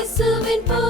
இயேசுவின் போ